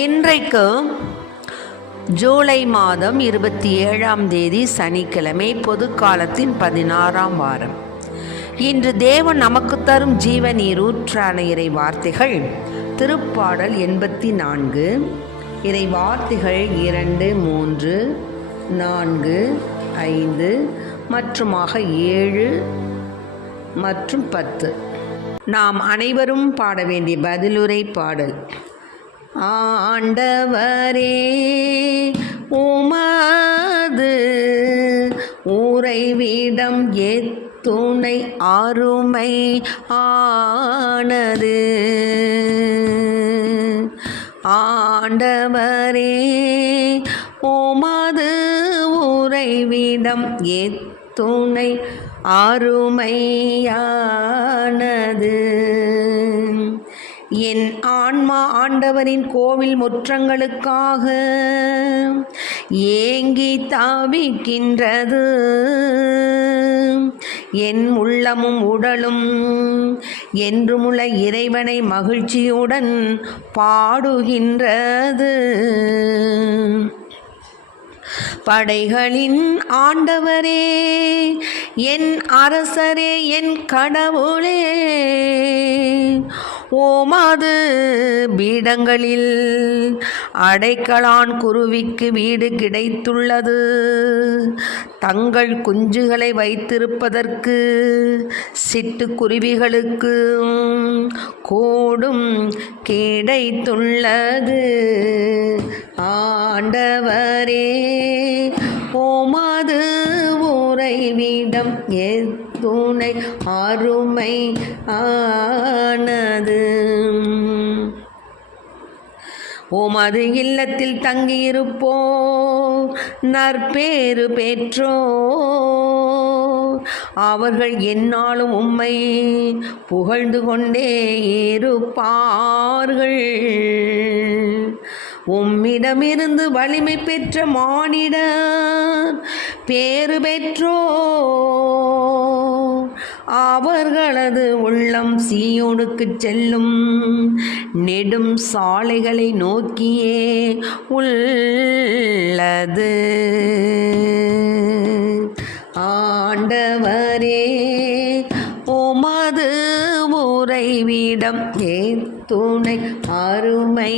இன்றைக்கு ஜூலை மாதம் 27ஆம் தேதி சனிக்கிழமை, பொதுக்காலத்தின் 16ஆம் வாரம். இன்று தேவன் நமக்கு தரும் ஜீவ நீரூற்றான இறை வார்த்தைகள் திருப்பாடல் 84. இறை வார்த்தைகள் 2, 3, 4, 5 மற்றுமாக 7 மற்றும் 10. நாம் அனைவரும் பாட வேண்டிய பதிலுரை பாடல். ஆண்டவரே, உமது உறைவிடம் எத்துணை அருமை ஆனது. ஆண்டவரே, உமது உறைவிடம் எத்துணை அருமையானது. என் ஆன்மா ஆண்டவரின் கோவில் முற்றங்களுக்காக ஏங்கி தவிக்கின்றது. என் உள்ளமும் உடலும் என்றுமுள்ள இறைவனை மகிழ்ச்சியுடன் பாடுகின்றது. படைகளின் ஆண்டவரே, என் அரசரே, என் கடவுளே, ஓமது பீடங்களில் அடைக்கலான் குருவிக்கு வீடு கிடைத்துள்ளது. தங்கள் குஞ்சுகளை வைத்திருப்பதற்கு சிட்டுக்குருவிகளுக்கு கூடும் கிடைத்துள்ளது. ஆண்டவரே, ஓமது உறைவிடம் எத்துணை அருமை ஆனது. உமது இல்லத்தில் தங்கியிருப்போ நற்பேறு பெற்றோ. அவர்கள் எந்நாளும் உம்மை புகழ்ந்து கொண்டே இருப்பார்கள். உம்மிடமிருந்து வலிமை பெற்ற மானிடர் பேறு பெற்றோ. அவர்களது உள்ளம் சீயோனுக்கு செல்லும் நெடும் சாலைகளை நோக்கியே உள்ளது. ஆண்டவரே, உமது உறைவிடம் எத்துணை அருமையானது.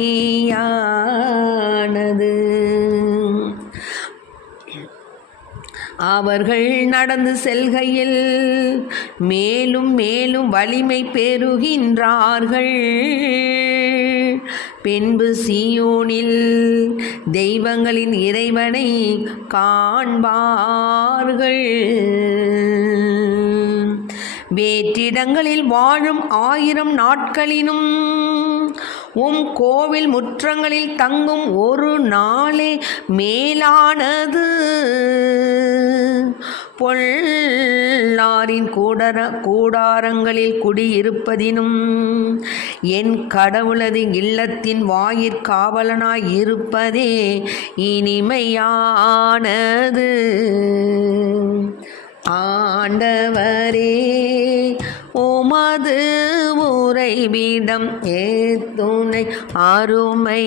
அவர்கள் நடந்து செல்கையில் மேலும் மேலும் வலிமை பெறுகின்றார்கள். பின்பு சீயோனில் தெய்வங்களின் இறைவனை காண்பார்கள். வேற்றிடங்களில் வாழும் 1000 நாட்களினும் உம் கோவில் முற்றங்களில் தங்கும் ஒரு நாளே மேலானது. பொல்லாரின் கூடாரங்களில் குடியிருப்பதினும் என் கடவுளது இல்லத்தின் வாயிற்காவலனாய் இருப்பதே இனிமையானது. ஆண்டவரே, உமது உறைவிடம் எத்துணை அருமையானது.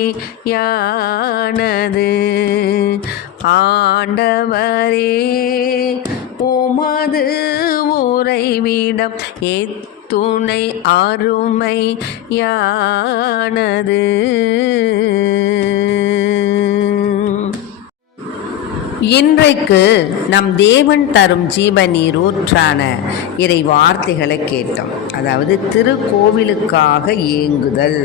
ஆண்டவரே, உமது உறைவிடம் எத்துணை அருமையானது. இன்றைக்கு நம் தேவன் தரும் ஜீவ நீரூற்றான இறை வார்த்தைகளை கேட்டோம். அதாவது திருக்கோவிலுக்காக ஏங்குதல்.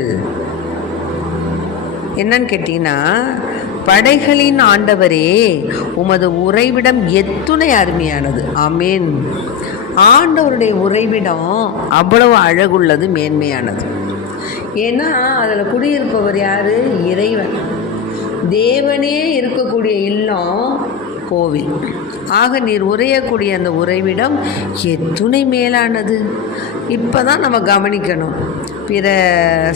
என்னன்னு கேட்டீங்கன்னா, படைகளின் ஆண்டவரே, உமது உறைவிடம் எத்துணை அருமையானது. ஆமேன். ஆண்டவருடைய உறைவிடம் அவ்வளவு அழகுள்ளது, மேன்மையானது. ஏன்னா அதில் குடியிருப்பவர் யாரு? இறைவன். தேவனே இருக்கக்கூடிய இல்லம் கோவில். ஆக நீர் உறையக்கூடிய அந்த உறைவிடம் எத்துணை மேலானது. இப்போ தான் நம்ம கவனிக்கணும். பிற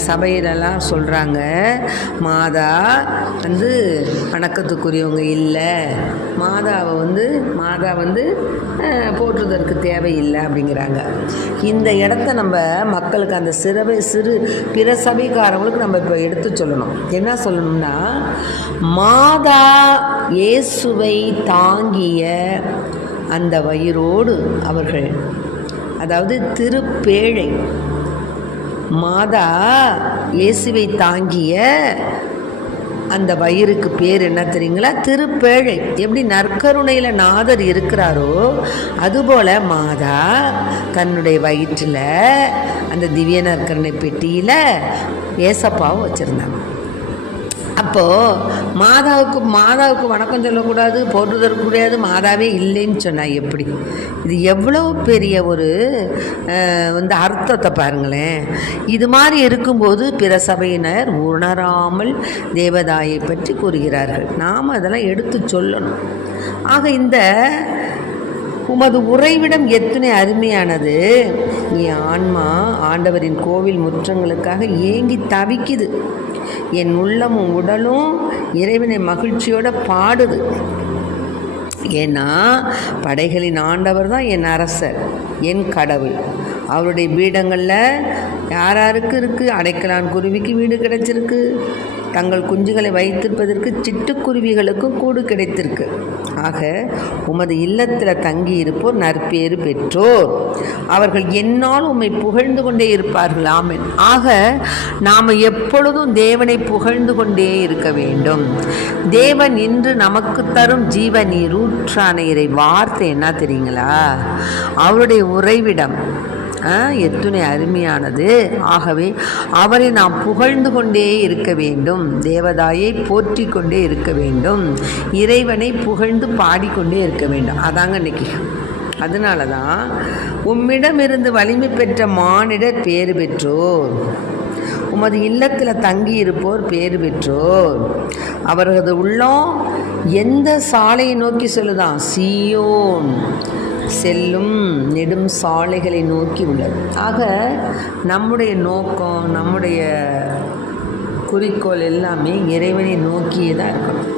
சபையிலலாம் சொல்கிறாங்க, மாதா வந்து வணக்கத்துக்குரியவங்க இல்லை, மாதா வந்து போற்றுவதற்கு தேவையில்லை அப்படிங்கிறாங்க. இந்த இடத்த நம்ம மக்களுக்கு, அந்த சிறு பிற சபைக்காரங்களுக்கு நம்ம இப்போ எடுத்து சொல்லணும். என்ன சொல்லணும்னா, மாதா இயேசுவை தாங்கிய அந்த வயிறோடு அவர்கள், அதாவது திருப்பேழை, மாதா இயேசுவை தாங்கிய அந்த வயிறுக்கு பேர் என்ன தெரியுங்களா? திருப்பேழை. எப்படி நற்கருணையில் நாதர் இருக்கிறாரோ அதுபோல் மாதா தன்னுடைய வயிற்றில் அந்த திவ்ய நற்கருணை பெட்டியில் ஏசப்பாவை வச்சுருந்தாங்க. அப்போது மாதாவுக்கு வணக்கம் சொல்லக்கூடாது, போற்றுதற்கு கூடாது, மாதாவே இல்லைன்னு சொன்னால் எப்படி? இது எவ்வளோ பெரிய ஒரு அர்த்தத்தை பாருங்களேன். இது மாதிரி இருக்கும்போது பிற சபையினர் உணராமல் தேவதாயை பற்றி கூறுகிறார்கள். நாம் அதெல்லாம் எடுத்து சொல்லணும். ஆக இந்த உமது உறைவிடம் எத்தனை அருமையானது. என் ஆன்மா ஆண்டவரின் கோவில் முற்றங்களுக்காக ஏங்கி தவிக்குது. என் உள்ளமும் உடலும் இறைவனை மகிழ்ச்சியோடு பாடுது. ஏன்னா படைகளின் ஆண்டவர் தான் என் அரசர், என் கடவுள். அவருடைய பீடங்களில் யாருக்கு இருக்குது? அடைக்கலான் குருவிக்கு வீடு கிடைச்சிருக்கு, தங்கள் குஞ்சுகளை வைத்திருப்பதற்கு சிட்டுக்குருவிகளுக்கும் கூடு கிடைத்திருக்கு. ஆக உமது இல்லத்தில் தங்கி இருப்போர் நற்பேறு பெற்றோர், அவர்கள் என்னால் உம்மை புகழ்ந்து கொண்டே இருப்பார்கள். ஆமென். ஆக நாம் எப்பொழுதும் தேவனை புகழ்ந்து கொண்டே இருக்க வேண்டும். தேவன் இன்று நமக்கு தரும் ஜீவ நீரூற்றான இறை வார்த்தை என்ன தெரியுங்களா? அவருடைய உறைவிடம் எத்துணை அருமையானது. ஆகவே அவரை நாம் புகழ்ந்து கொண்டே இருக்க வேண்டும், தேவதாயை போற்றி கொண்டே இருக்க வேண்டும், இறைவனை புகழ்ந்து பாடிக்கொண்டே இருக்க வேண்டும். அதாங்க இன்னைக்கு. அதனால தான் உம்மிடமிருந்து வலிமை பெற்ற மானிடர் பேறு பெற்றோர், உமது இல்லத்தில் தங்கி இருப்போர் பேறு பெற்றோர். அவரது உள்ளம் எந்த சாலையை நோக்கி சொல்லுதான்? சீயோன் செல்லும் நெடும் சாலைகளை நோக்கி உள்ளது. ஆக நம்முடைய நோக்கம், நம்முடைய குறிக்கோள் எல்லாமே இறைவனை நோக்கியே தான் இருக்கணும்.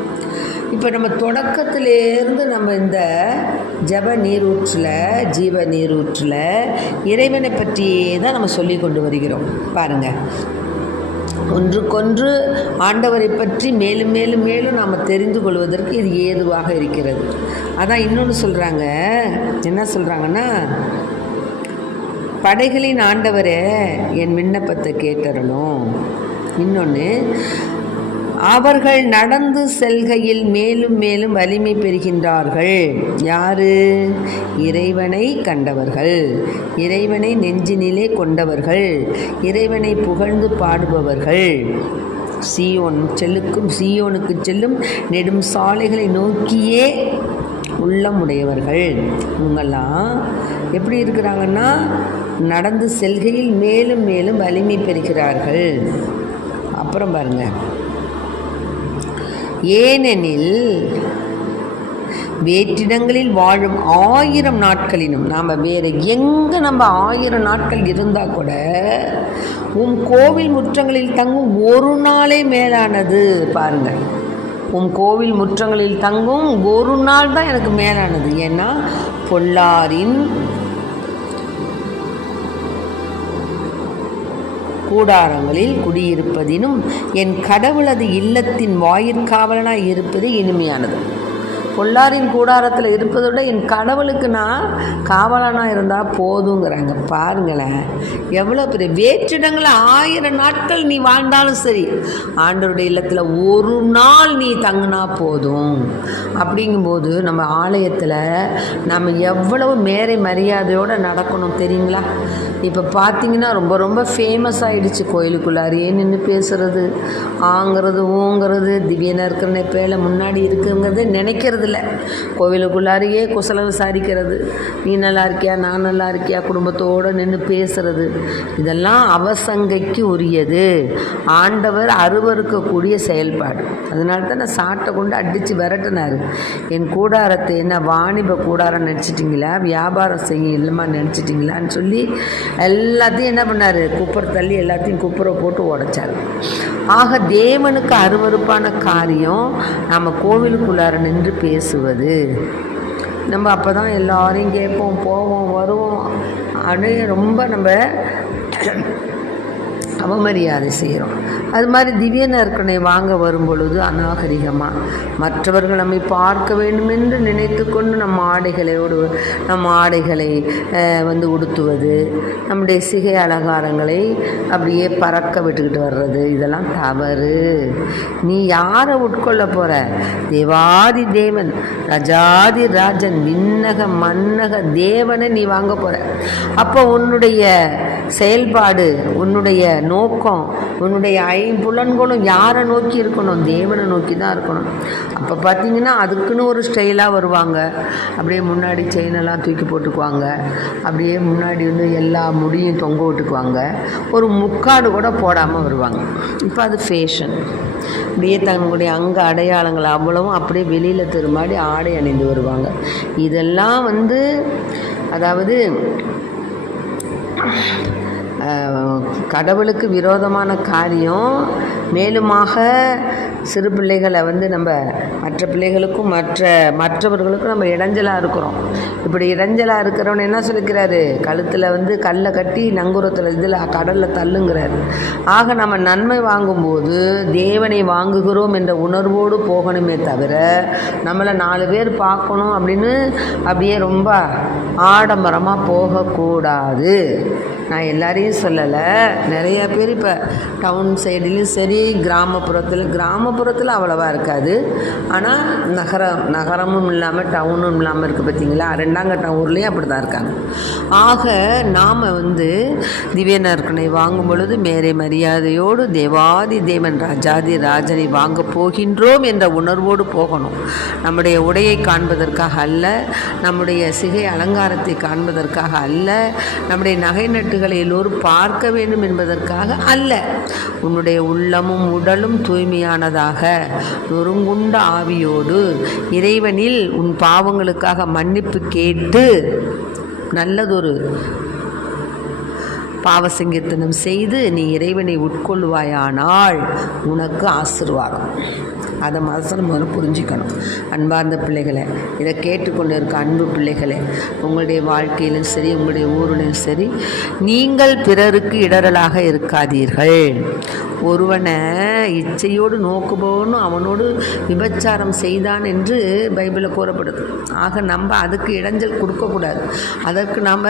இப்போ நம்ம தொடக்கத்திலேருந்து நம்ம இந்த ஜப நீரூற்றில், ஜீவ நீரூற்றில் இறைவனை பற்றியே தான் நம்ம சொல்லி கொண்டு வருகிறோம். பாருங்கள், ஒன்றுக்கொன்று ஆண்டவரை பற்றி மேலும் மேலும் மேலும் நாம் தெரிந்து கொள்வதற்கு இது ஏதுவாக இருக்கிறது. அதான் இன்னொன்று சொல்கிறாங்க. என்ன சொல்கிறாங்கன்னா, படைகளின் ஆண்டவரே என் விண்ணப்பத்தை கேட்டறணும். இன்னொன்று, அவர்கள் நடந்து செல்கையில் மேலும் மேலும் வலிமை பெறுகின்றார்கள். யாரு? இறைவனை கண்டவர்கள், இறைவனை நெஞ்சினிலே கொண்டவர்கள், இறைவனை புகழ்ந்து பாடுபவர்கள். சீயோனுக்கு செல்லும் நெடும் சாலைகளை நோக்கியே உள்ளமுடையவர்கள். இவங்கெல்லாம் எப்படி இருக்கிறாங்கன்னா, நடந்து செல்கையில் மேலும் மேலும் வலிமை பெறுகிறார்கள். அப்புறம் பாருங்க, ஏனெனில் வேற்றிடங்களில் வாழும் 1000 நாட்களிலும், நாம் வேறு எங்கே நம்ம 1000 நாட்கள் இருந்தால் கூட உம் கோவில் முற்றங்களில் தங்கும் ஒரு நாளே மேலானது. பாருங்கள், உம் கோவில் முற்றங்களில் தங்கும் ஒரு நாள் தான் எனக்கு மேலானது. ஏன்னா பொல்லாரின் கூடாரங்களில் குடியிருப்பதினும் என் கடவுளது இல்லத்தின் வாயிற்காவலனாய் இருப்பது இனிமையானது. பொல்லாரின் கூடாரத்தில் இருப்பதை விட என் கடவுளுக்கு நான் காவலனாக இருந்தால் போதுங்கிறாங்க. பாருங்களேன், எவ்வளோ பெரிய வேற்றிடங்களில் 1000 நாட்கள் நீ வாழ்ந்தாலும் சரி, ஆண்டவருடைய இல்லத்தில் ஒரு நாள் நீ தங்கினா போதும். அப்படிங்கும்போது நம்ம ஆலயத்தில் நம்ம எவ்வளவு மேரை மரியாதையோடு நடக்கணும் தெரியுங்களா? இப்போ பார்த்திங்கன்னா ரொம்ப ரொம்ப ஃபேமஸ் ஆகிடுச்சு. கோயிலுக்குள்ளாரையே நின்று பேசுகிறது, ஆங்கிறது, ஊங்கிறது, திவ்ய நற்கருணை பேலை முன்னாடி இருக்குங்கிறத நினைக்கிறது இல்லை. கோவிலுக்குள்ளாரையே குசலம் விசாரிக்கிறது, நீ நல்லா இருக்கியா, நான் நல்லா இருக்கியா, குடும்பத்தோடு நின்று பேசுறது, இதெல்லாம் அவசங்கைக்கு உரியது, ஆண்டவர் அருவருக்கக்கூடிய செயல்பாடு. அதனால தான் நான் சாட்டை கொண்டு அடித்து விரட்டினார். என் கூடாரத்தை என்ன வாணிப கூடாரம் நினச்சிட்டிங்களா, வியாபாரம் செய்ய இல்லைம்மா நினச்சிட்டிங்களான்னு சொல்லி எல்லாத்தையும் என்ன பண்ணார், குப்பரை தள்ளி எல்லாத்தையும் குப்பரை போட்டு உடைச்சார். ஆக தேவனுக்கு அருவருப்பான காரியம் நம்ம கோவிலுக்குள்ளார நின்று பேசுவது. நம்ம அப்போ தான் எல்லாரையும் கேட்போம், போவோம், வருவோம், அப்படின்னு ரொம்ப நம்ம அவமரியாதை செய்கிறோம். அது மாதிரி திவ்ய நற்கனை வாங்க வரும் பொழுது அநாகரிகமாக மற்றவர்கள் நம்மை பார்க்க வேண்டும் என்று நினைத்து கொண்டு நம்ம ஆடைகளை வந்து உடுத்துவது, நம்முடைய சிகை அலங்காரங்களை அப்படியே பறக்க விட்டுக்கிட்டு வர்றது, இதெல்லாம் தவறு. நீ யாரை உட்கொள்ள போகிற? தேவாதி தேவன், ராஜாதி ராஜன், விண்ணக மன்னக தேவனை நீ வாங்க போகிற. அப்போ உன்னுடைய செயல்பாடு, உன்னுடைய நோக்கம், உன்னுடைய ஐம்புலன்களும் யாரை நோக்கி இருக்கணும்? தேவனை நோக்கி தான் இருக்கணும். அப்போ பார்த்தீங்கன்னா அதுக்குன்னு ஒரு ஸ்டைலாக வருவாங்க. அப்படியே முன்னாடி செயினெல்லாம் தூக்கி போட்டுக்குவாங்க, அப்படியே முன்னாடி வந்து எல்லா முடியும் தொங்க விட்டுக்குவாங்க, ஒரு முக்காடு கூட போடாமல் வருவாங்க. இப்போ அது ஃபேஷன். அப்படியே தங்களுடைய அங்க அடையாளங்கள் அவ்வளவும் அப்படியே வெளியில் திரும்பாடி ஆடை அணிந்து வருவாங்க. இதெல்லாம் வந்து அதாவது கடவுளுக்கு விரோதமான காரியம். மேலுமாக சிறு பிள்ளைகளை வந்து நம்ம மற்ற பிள்ளைகளுக்கும் மற்றவர்களுக்கும் நம்ம இடைஞ்சலாக இருக்கிறோம். இப்படி இடைஞ்சலாக இருக்கிறவன் என்ன சொல்லிக்கிறாரு, கழுத்தில் வந்து கல்லை கட்டி நங்கூரத்தில் இதில் கடலில் தள்ளுங்கிறாரு. ஆக நம்ம நன்மை வாங்கும்போது தேவனை வாங்குகிறோம் என்ற உணர்வோடு போகணுமே தவிர நம்மளை 4 பேர் பார்க்கணும் அப்படின்னு அப்படியே ரொம்ப ஆடம்பரமாக போகக்கூடாது. நான் எல்லாரையும் சொல்லலை, நிறையா பேர் இப்போ டவுன் சைடுலேயும் சரி, கிராமப்புறத்தில் அவ்வளோவா இருக்காது. ஆனால் நகரமும் இல்லாமல் டவுனும் இல்லாமல் இருக்குது பார்த்தீங்களா, 2ஆம் கட்டம் ஊர்லேயும் அப்படி தான் இருக்காங்க. ஆக நாம் வந்து திவ்ய நற்கனை வாங்கும் பொழுது மேரை மரியாதையோடு தேவாதி தேவன் ராஜாதி ராஜனை வாங்க போகின்றோம் என்ற உணர்வோடு போகணும். நம்முடைய உடையை காண்பதற்காக அல்ல, நம்முடைய சிகை அலங்காரத்தை காண்பதற்காக அல்ல, நம்முடைய நகை நட்டுகளை எல்லோரும் பார்க்க வேண்டும் என்பதற்காக அல்ல. உன்னுடைய உள்ளமும் உடலும் தூய்மையானதாக நொறுங்குண்ட ஆவியோடு இறைவனில் உன் பாவங்களுக்காக மன்னிப்பு கேட்டு நல்லதொரு பாவசங்கீர்த்தனம் செய்து நீ இறைவனை உட்கொள்வாயானால் உனக்கு ஆசீர்வாதம். அதை முதல்ல புரிஞ்சிக்கணும். அன்பார்ந்த பிள்ளைகளை, இதை கேட்டுக்கொண்டு இருக்க அன்பு பிள்ளைகளை, உங்களுடைய வாழ்க்கையிலும் சரி, உங்களுடைய ஊரிலும் சரி, நீங்கள் பிறருக்கு இடரலாக இருக்காதீர்கள். ஒருவனை இச்சையோடு நோக்குபவனு அவனோடு விபச்சாரம் செய்தான் என்று பைபிளில் கூறப்படுது. ஆக நம்ம அதுக்கு இடைஞ்சல் கொடுக்கக்கூடாது, அதற்கு நம்ம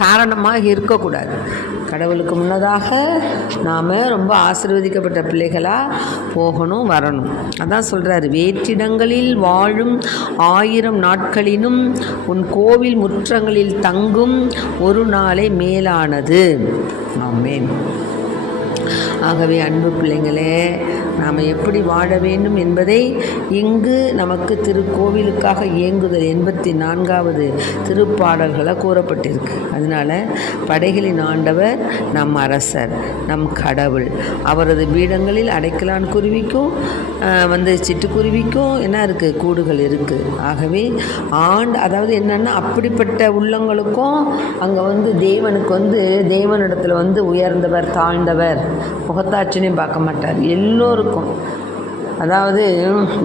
காரணமாக இருக்கக்கூடாது. கடவுளுக்கு முன்னதாக நாம் ரொம்ப ஆசீர்வதிக்கப்பட்ட பிள்ளைகளாக போகணும், வரணும். அதான் சொல்கிறாரு, வேற்றிடங்களில் வாழும் 1000 நாட்களினும் உன் கோவில் முற்றங்களில் தங்கும் ஒரு நாளை மேலானது. ஆமென். ஆகவே அன்பு பிள்ளைங்களே, நாம் எப்படி வாழ வேண்டும் என்பதை இங்கு நமக்கு திருக்கோவிலுக்காக இயங்குதல் 84வது திருப்பாடல்களை கூறப்பட்டிருக்கு. அதனால் படைகளின் ஆண்டவர் நம் அரசர், நம் கடவுள். அவரது பீடங்களில் அடைக்கலான் குருவிக்கும் சிட்டுக்குருவிக்கும் என்ன இருக்குது, கூடுகள் இருக்குது. ஆகவே அதாவது என்னென்னா அப்படிப்பட்ட உள்ளங்களுக்கும் அங்கே தேவனுக்கு தேவனிடத்தில் உயர்ந்தவர் தாழ்ந்தவர் முகத்தாட்சினையும் பார்க்க மாட்டார். எல்லோருக்கும், அதாவது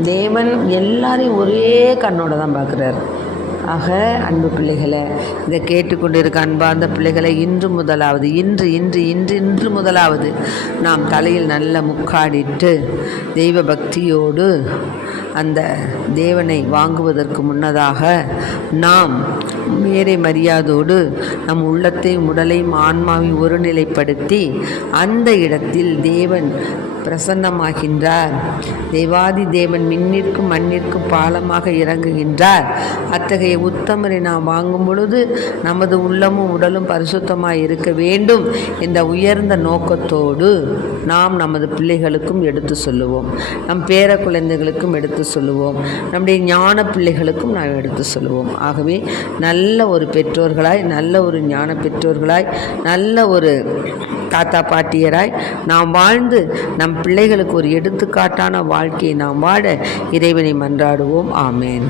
தேவன் எல்லாரையும் ஒரே கண்ணோட தான் பார்க்குறாரு. ஆக அன்பு பிள்ளைகளை, இதை கேட்டுக்கொண்டிருக்க அன்பார்ந்த பிள்ளைகளை, இன்று முதலாவது நாம் தலையில் நல்ல முக்காடிட்டு தெய்வ பக்தியோடு அந்த தேவனை வாங்குவதற்கு முன்னதாக நாம் மேரை மரியாதையோடு நம் உள்ளத்தையும் உடலையும் ஆன்மாவையும் ஒருநிலைப்படுத்தி அந்த இடத்தில் தேவன் பிரசன்னமாகின்றார். தேவாதி தேவன் மின்னிற்கும் மண்ணிற்கும் பாலமாக இறங்குகின்றார். அத்தகைய உத்தமரை நாம் வாங்கும் பொழுது நமது உள்ளமும் உடலும் பரிசுத்தமாய் இருக்க வேண்டும் என்ற உயர்ந்த நோக்கத்தோடு நாம் நமது பிள்ளைகளுக்கும் எடுத்து சொல்லுவோம், நம் பேர குழந்தைகளுக்கும் எடுத்து சொல்லுவோம், நம்முடைய ஞான பிள்ளைகளுக்கும் நாம் எடுத்து சொல்லுவோம். ஆகவே நல்ல ஒரு பெற்றோர்களாய், நல்ல ஒரு ஞான பெற்றோர்களாய், நல்ல ஒரு தாத்தா பாட்டியராய் நாம் வாழ்ந்து நம் பிள்ளைகளுக்கு ஒரு எடுத்துக்காட்டான வாழ்க்கையை நாம் வாழ இறைவனை மன்றாடுவோம். ஆமேன்.